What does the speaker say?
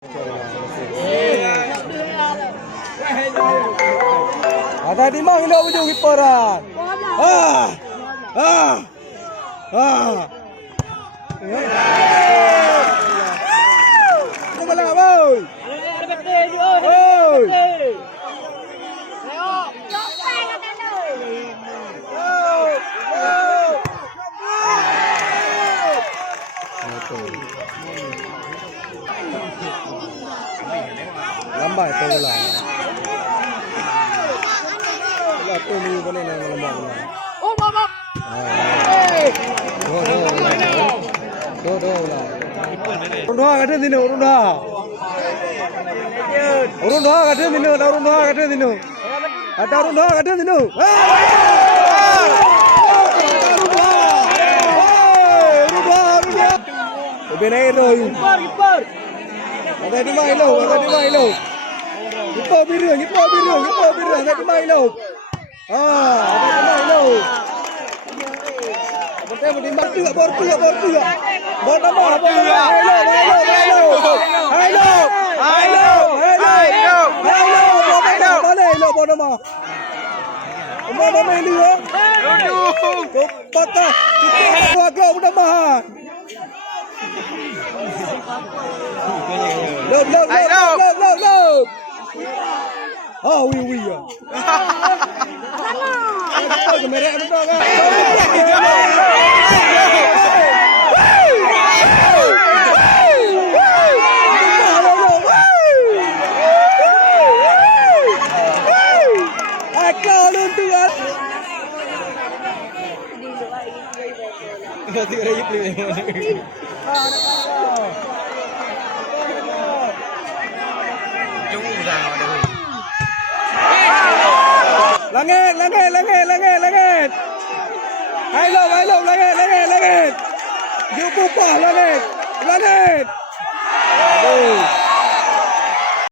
Ada di mana lo ujung kiperan? Kau malah boy. Lambat tu lah. Lah tu ni boleh nak lambat lah. Oh mama. Do lah. Urun dua kata dino, urun dua. Urun dua kata dino, urun dua kata dino. Ada urun dua kata dino. Benai roy. Kiper. Ada di mana lo? Ada di mana lo? Kiper biru, ada di mana lo? Ada di mana lo? Betul di mana tu? Bor tu. Bor nama. Bor nama. Bor nama ini ya. Patah. Kita agak nama. Love. Oh, we ya. Mereka betul kan? Langit. Hai lo, langit. Jumpa langit.